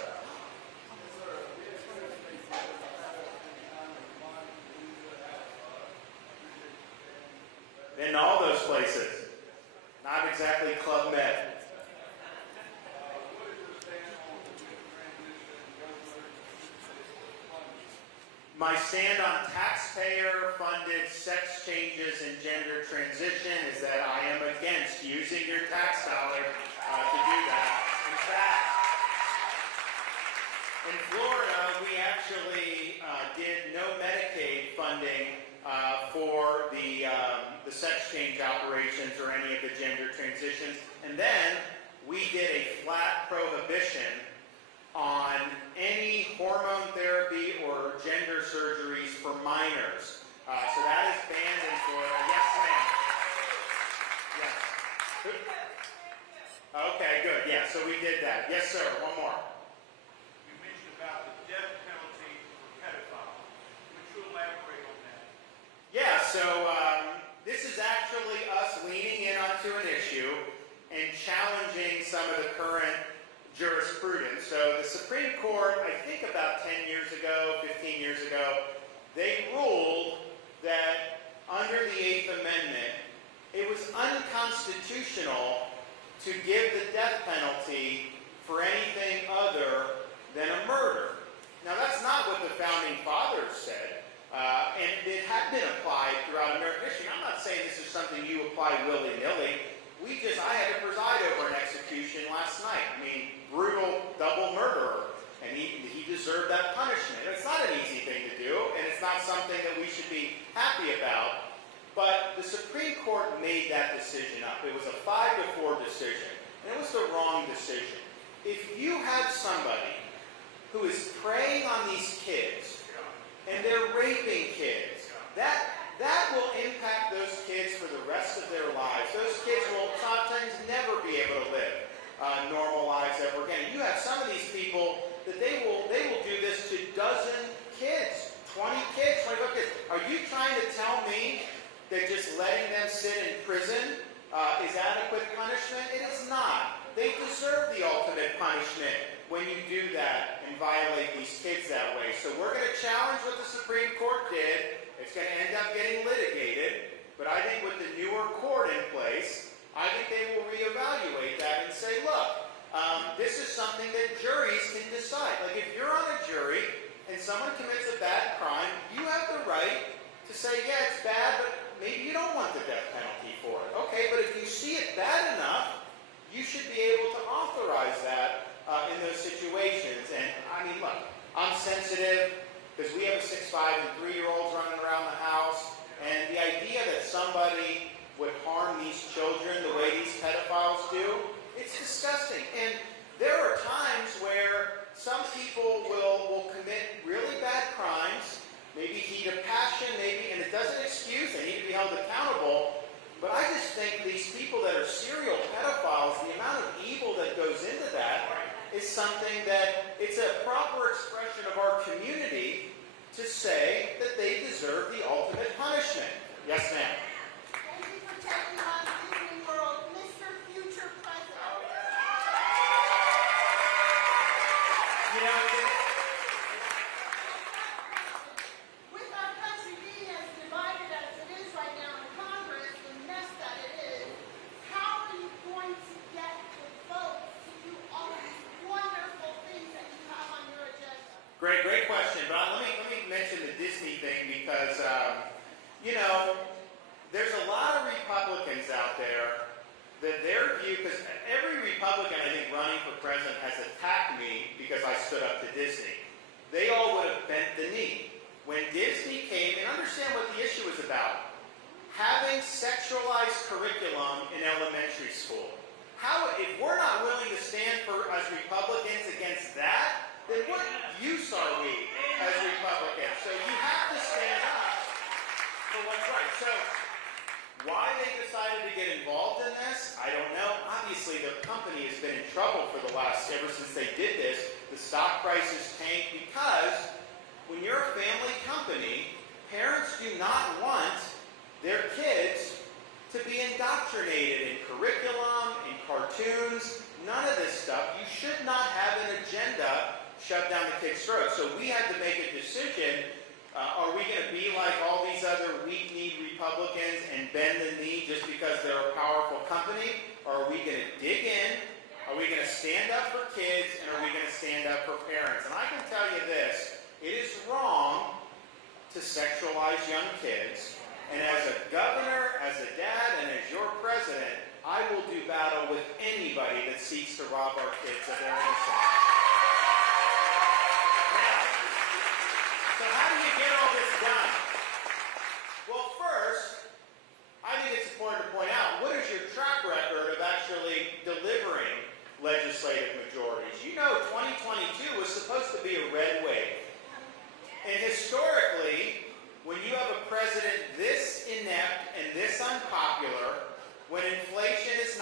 In all those places. Not exactly Club Med. My stand on taxpayer-funded sex changes and gender transition is that I am against using your tax dollar to do that. In fact, in Florida, we actually did no Medicaid funding for the sex change operations or any of the gender transitions. And then we did a flat prohibition on any hormone therapy or gender surgeries for minors. So that is banned in Florida. Yes, ma'am. Yes. Okay, good. Yeah, so we did that. Yes, sir. One more. You mentioned about the death penalty for pedophiles. Would you elaborate on that? Yeah, so this is actually us leaning in onto an issue and challenging some of the current jurisprudence. So the Supreme Court, I think about 10 years ago, 15 years ago, they ruled that under the Eighth Amendment, it was unconstitutional to give the death penalty for anything other than a murder. Now that's not what the Founding Fathers said, and it had been applied throughout American history. I'm not saying this is something you apply willy-nilly. I had to preside over an execution last night. I mean, brutal double murderer, and he deserved that punishment. It's not an easy thing to do, and it's not something that we should be happy about. But the Supreme Court made that decision up. It was a 5-4 decision, and it was the wrong decision. If you have somebody who is preying on these kids, and they're raping kids, that will impact those kids for the rest of their lives. Those kids will sometimes never be able to live normal lives ever again. And you have some of these people that they will do this to dozen kids, 20 kids, 25 kids. Are you trying to tell me that just letting them sit in prison is adequate punishment? It is not. They deserve the ultimate punishment when you do that and violate these kids that way. So we're going to challenge what the Supreme Court did. It's going to end up getting litigated, but I think with the newer court in place, I think they will reevaluate that and say, look, this is something that juries can decide. Like if you're on a jury and someone commits a bad crime, you have the right to say, yeah, it's bad, but maybe you don't want the death penalty for it. Okay, but if you see it bad enough, you should be able to authorize that in those situations. And I mean, look, I'm sensitive because we have a 6'5" and 3-year-olds running around the house, and the idea that somebody would harm these children the way these pedophiles do. It's disgusting. And there are times where some people will commit really bad crimes, maybe heat of passion, maybe, and it doesn't excuse, they need to be held accountable. But I just think these people that are serial pedophiles, the amount of evil that goes into that is something that it's a proper expression of our community to say that they deserve the ultimate punishment. Yes, ma'am. Thank you for taking on Disney World, Mr. Future President. You know, With our country being as divided as it is right now in Congress, the mess that it is, how are you going to get the votes to do all of these wonderful things that you have on your agenda? great question. But let me mention the Disney thing because, you know, there's a lot of Republicans out there that their view, because every Republican I think running for president has attacked me because I stood up to Disney. They all would have bent the knee. When Disney came, and understand what the issue was about, having sexualized curriculum in elementary school. How, if we're not willing to stand for, as Republicans, against that, then what use are we as Republicans? So you have to stand up for what's right. So why they decided to get involved in this, I don't know. Obviously, the company has been in trouble for the last, ever since they did this. The stock prices tanked because when you're a family company, parents do not want their kids to be indoctrinated in curriculum, in cartoons, none of this stuff. You should not have an agenda shoved down the kid's throat. So we had to make a decision. Are we going to be like all these other weak-kneed Republicans and bend the knee just because they're a powerful company? Or are we going to dig in? Are we going to stand up for kids? And are we going to stand up for parents? And I can tell you this. It is wrong to sexualize young kids. And as a governor, as a dad, and as your president, I will do battle with anybody that seeks to rob our kids of their innocence. Now, so how do you get all this done? Well, first, I think it's important to point out, what is your track record of actually delivering legislative majorities? You know 2022 was supposed to be a red wave. And historically, when you have a president this inept and this unpopular, when inflation is 9%,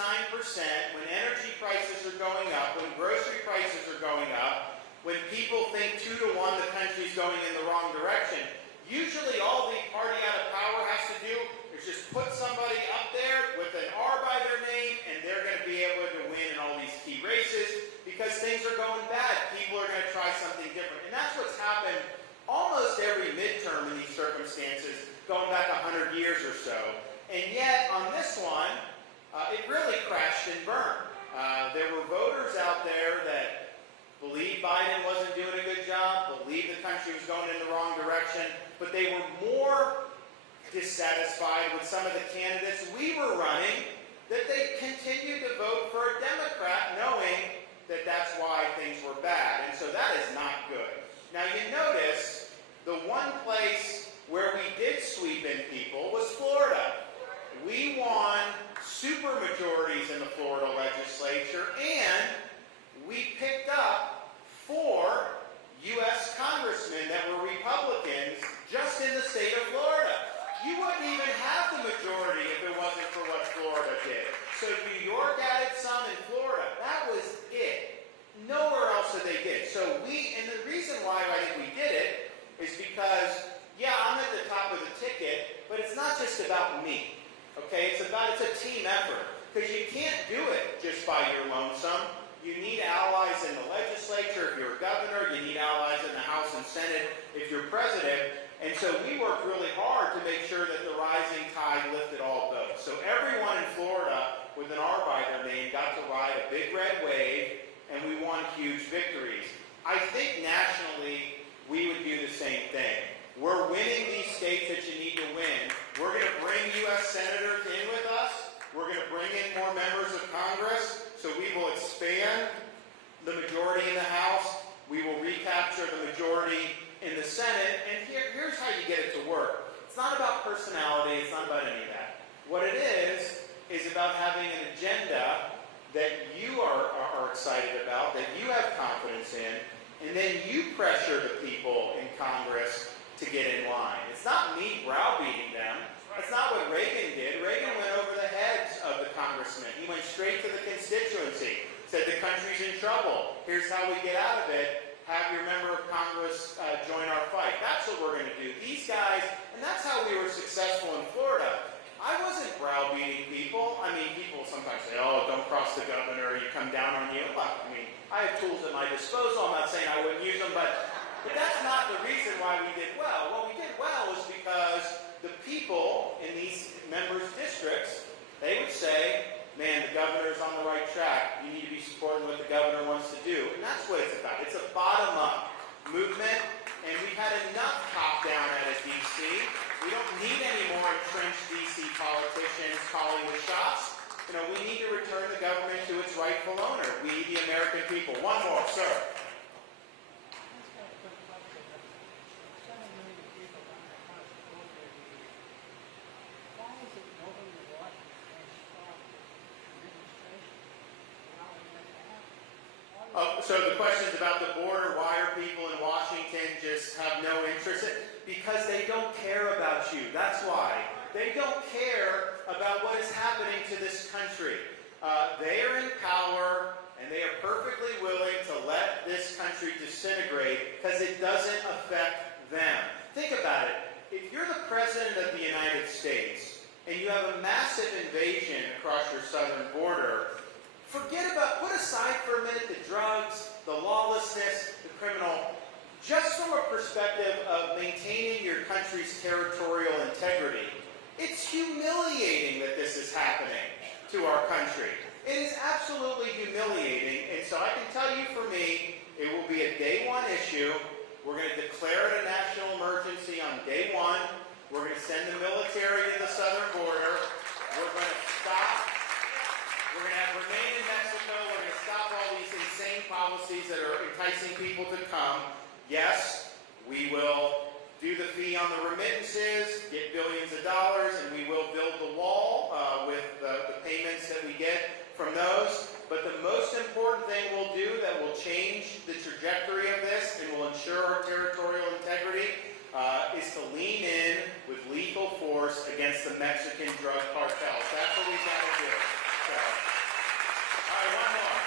when energy prices are going up, when grocery prices are going up, when people think 2 to 1 the country's going in the wrong direction, usually all the party out of power has to do is just put somebody up there with an R by their name, and they're going to be able to win in all these key races because things are going bad. People are going to try something different. And that's what's happened almost every midterm in these circumstances, going back 100 years or so. And yet, on this one, it really crashed and burned. There were voters out there that believed Biden wasn't doing a good job, believed the country was going in the wrong direction, but they were more dissatisfied with some of the candidates we were running that they continued to vote for a Democrat knowing that that's why things were bad. And so that is not good. Now you notice the one place where we did sweep in people was Florida. We won supermajorities in the Florida legislature, and we picked up 4 U.S. congressmen that were Republicans just in the state of Florida. You wouldn't even have the majority if it wasn't for what Florida did. So New York added some in Florida. That was it. Nowhere else did they get. So and the reason why I think we did it is because, yeah, I'm at the top of the ticket, but it's not just about me. Okay, it's a team effort. Because you can't do it just by your lonesome. You need allies in the legislature if you're a governor. You need allies in the House and Senate if you're president. And so we worked really hard to make sure that the rising tide lifted all boats. So everyone in Florida with an R by their name got to ride a big red wave, and we won huge victories. I think nationally, we would do the same thing. We're winning these states that you need to win. We're going to bring U.S. senators in with us. We're going to bring in more members of Congress. So we will expand the majority in the House. We will recapture the majority in the Senate. And here's how you get it to work. It's not about personality. It's not about any of that. What it is about having an agenda that you are excited about, that you have confidence in, and then you pressure the people in Congress to get in line. It's not me browbeating them. That's not what Reagan did. Reagan went over the heads of the congressmen. He went straight to the constituency, said the country's in trouble. Here's how we get out of it. Have your member of Congress join our fight. That's what we're going to do. These guys, and that's how we were successful in Florida. I wasn't browbeating people. I mean, people sometimes say, oh, don't cross the governor, you come down on you. Look, I mean, I have tools at my disposal. I'm not saying I wouldn't use them, but that's not the reason why we did well. What we did well was because the people in these members' districts, they would say, man, the governor's on the right track. You need to be supporting what the governor wants to do. And that's what it's about. It's a bottom-up movement, and we've had enough top-down out of D.C. We don't need any more entrenched D.C. politicians calling the shots. You know, we need to return the government to its rightful owner. We, the American people. One more, sir. So the question's about the border. Why are people in Washington just have no interest? Because they don't care about you. That's why. They don't care about what is happening to this country. They are in power, and they are perfectly willing to let this country disintegrate because it doesn't affect them. Think about it. If you're the President of the United States, and you have a massive invasion across your southern border, put aside for a minute the drugs, the lawlessness, the criminal, just from a perspective of maintaining your country's territorial integrity. It's humiliating that this is happening to our country. It is absolutely humiliating, and so I can tell you for me, it will be a day one issue. We're going to declare it a national emergency on day one. We're going to send the military to the southern border. We're going to stop. We're going to remain in Mexico. We're going to stop all these insane policies that are enticing people to come. Yes, we will do the fee on the remittances, get billions of dollars, and we will build the wall with the payments that we get from those. But the most important thing we'll do that will change the trajectory of this and will ensure our territorial integrity is to lean in with lethal force against the Mexican drug cartels. That's what we've got to do. So, all right, one more.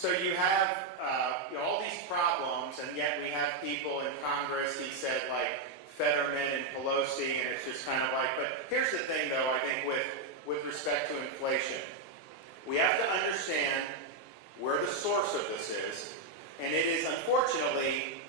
So you have all these problems, and yet we have people in Congress, he said, like Fetterman and Pelosi, and it's just kind of like, but here's the thing, though, I think, with respect to inflation. We have to understand where the source of this is, and it is, unfortunately,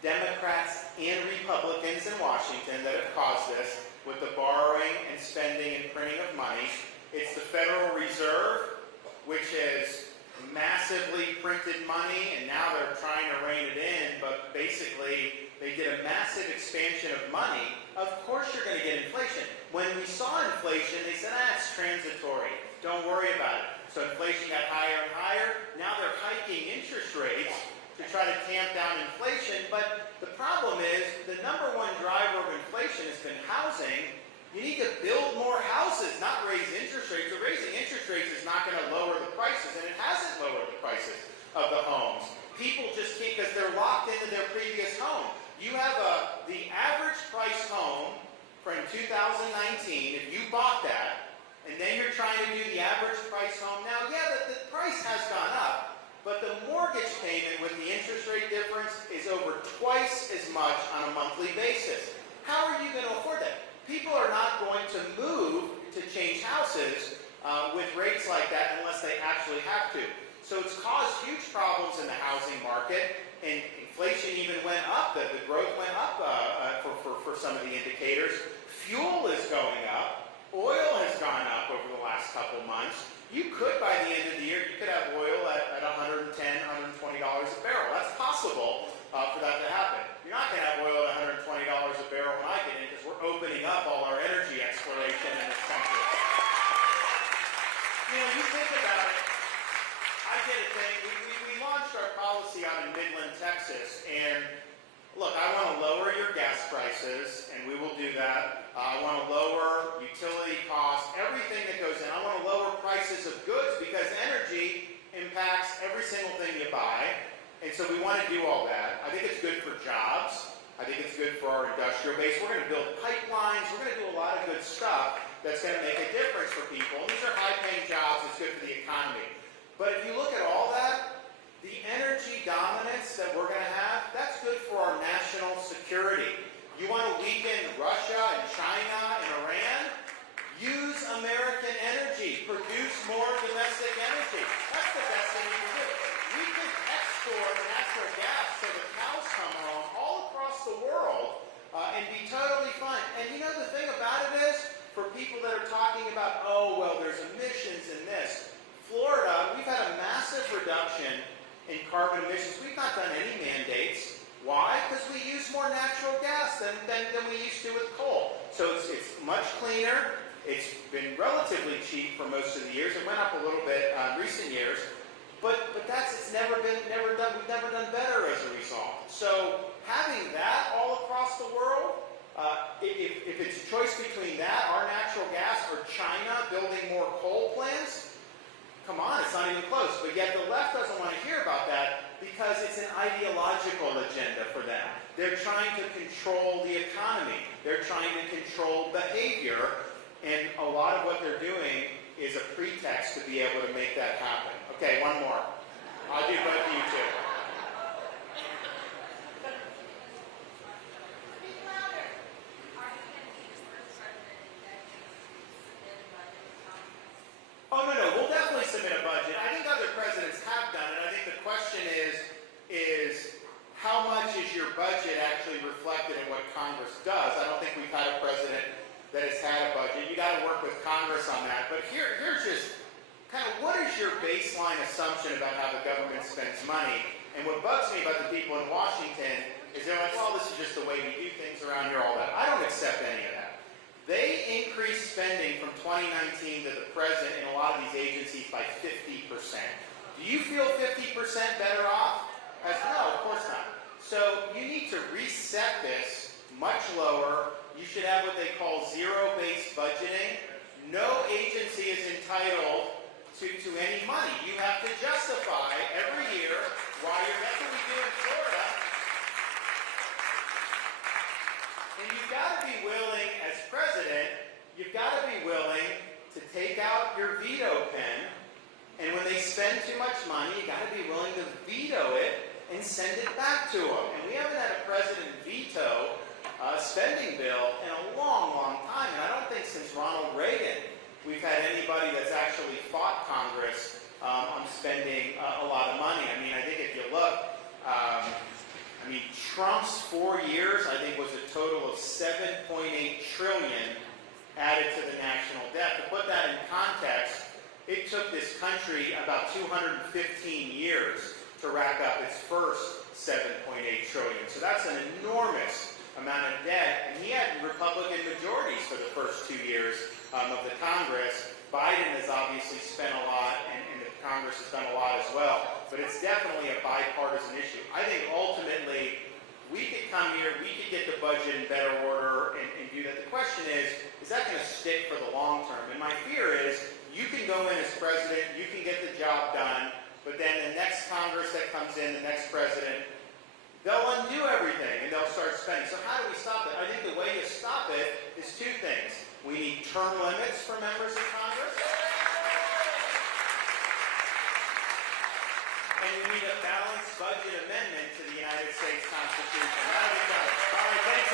Democrats and Republicans in Washington that have caused this with the borrowing and spending and printing of money. It's the Federal Reserve, which has massively printed money, and now they're trying to rein it in, but basically they did a massive expansion of money. Of course you're going to get inflation. When we saw inflation, they said, it's transitory. Don't worry about it. So inflation got higher and higher. Now they're hiking interest rates to try to tamp down inflation, but the problem is the number one driver of inflation has been housing. You need to build more houses, not raise interest rates. So raising interest rates is not going to lower the prices, and it hasn't lowered the prices of the homes. People just can't, because they're locked into their previous home. You have the average price home from 2019, if you bought that, and then you're trying to do the average price home. Now, yeah, the price has gone up, but the mortgage payment with the interest rate difference is over twice as much on a monthly basis. How are you going to afford that? People are not going to move to change houses with rates like that unless they actually have to. So it's caused huge problems in the housing market, and inflation even went up. The growth went up for some of the indicators. Fuel is going up. Oil has gone up over the last couple months. You could, by the end of the year, you could have oil at $110, $120 a barrel. That's possible for that to happen. You're not going to have oil at $120 a barrel when I get in, because we're opening up all our energy exploration in this country. You know, you think about it. I did a thing. We launched our policy out in Midland, Texas, and look, I want to lower your gas prices, and we will do that. I want to lower utility costs, everything that goes in. I want to lower prices of goods because energy impacts every single thing you buy, and so we want to do all that. I think it's good for jobs. I think it's good for our industrial base. We're going to build pipelines. We're going to do a lot of good stuff that's going to make a difference for people. And these are high-paying jobs. It's good for the economy. But if you look at all that, the energy dominance that we're going to have, that's good for our national security. You want to weaken Russia and China and Iran? Use American energy. Produce more domestic energy. That's the best thing you can do. We can export natural gas so the cows come home all across the world and be totally fine. And you know the thing about it is, for people that are talking about, oh, well, there's emissions in this. Florida, we've had a massive reduction in carbon emissions. We've not done any mandates. Why? Because we use more natural gas than we used to with coal. So it's much cleaner. It's been relatively cheap for most of the years. It went up a little bit in recent years. But it's never done. We've never done better as a result. So having that all across the world, if it's a choice between that, our natural gas, or China building more coal plants, come on, it's not even close. But yet the left doesn't want to hear about that because it's an ideological agenda for them. They're trying to control the economy. They're trying to control behavior. And a lot of what they're doing is a pretext to be able to make that happen. Okay, one more. I'll do both of you too. Speak louder. Are you going to be the first president that submit a budget to Congress? Oh, no, we'll definitely submit a budget. I think other presidents have done it. I think the question is how much is your budget actually reflected in what Congress does? I don't think we've had a president that has had a budget. You got to work with Congress on that. But here's just kind of what is your baseline assumption about how the government spends money? And what bugs me about the people in Washington is they're like, well, this is just the way we do things around here, all that. I don't accept any of that. They increased spending from 2019 to the present in a lot of these agencies by 50%. Do you feel 50% better off? No, of course not. So you need to reset this much lower. You should have what they call zero-based budgeting. No agency is entitled to any money. You have to justify every year why that's what we do in Florida. And you've got to be willing, as president, you've got to be willing to take out your veto pen, and when they spend too much money, you've got to be willing to veto it and send it back to them. And we haven't had a president veto a spending bill in a long, long time, and I don't think since Ronald Reagan we've had anybody that's actually fought Congress on spending a lot of money. I mean, I think if you look, Trump's 4 years, I think, was a total of $7.8 trillion added to the national debt. To put that in context, it took this country about 215 years to rack up its first $7.8 trillion. So that's an enormous amount of debt. And he had Republican majorities for the first 2 years of the Congress. Biden has obviously spent a lot, and the Congress has done a lot as well. But it's definitely a bipartisan issue. I think ultimately we could come here, we could get the budget in better order and do that. The question is that going to stick for the long term? And my fear is you can go in as president, you can get the job done, but then the next Congress that comes in, the next president, they'll undo everything and they'll start spending. So how do we stop it? I think the way you stop it is two things. We need term limits for members of Congress. And we need a balanced budget amendment to the United States Constitution.